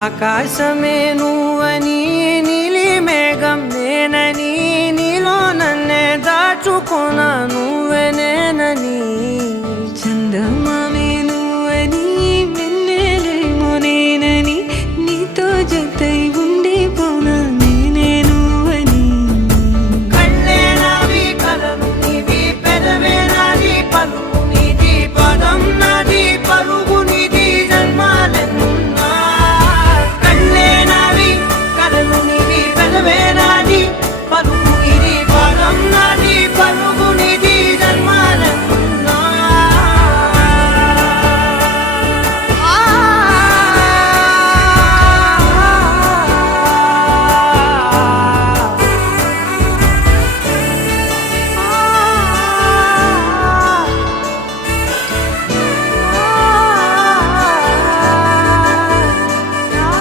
ఆకాశమే నువ్వని నీలి మేఘం నేనని నీలో నన్నే దాచుకున్నా నువ్వే నేనని చందమా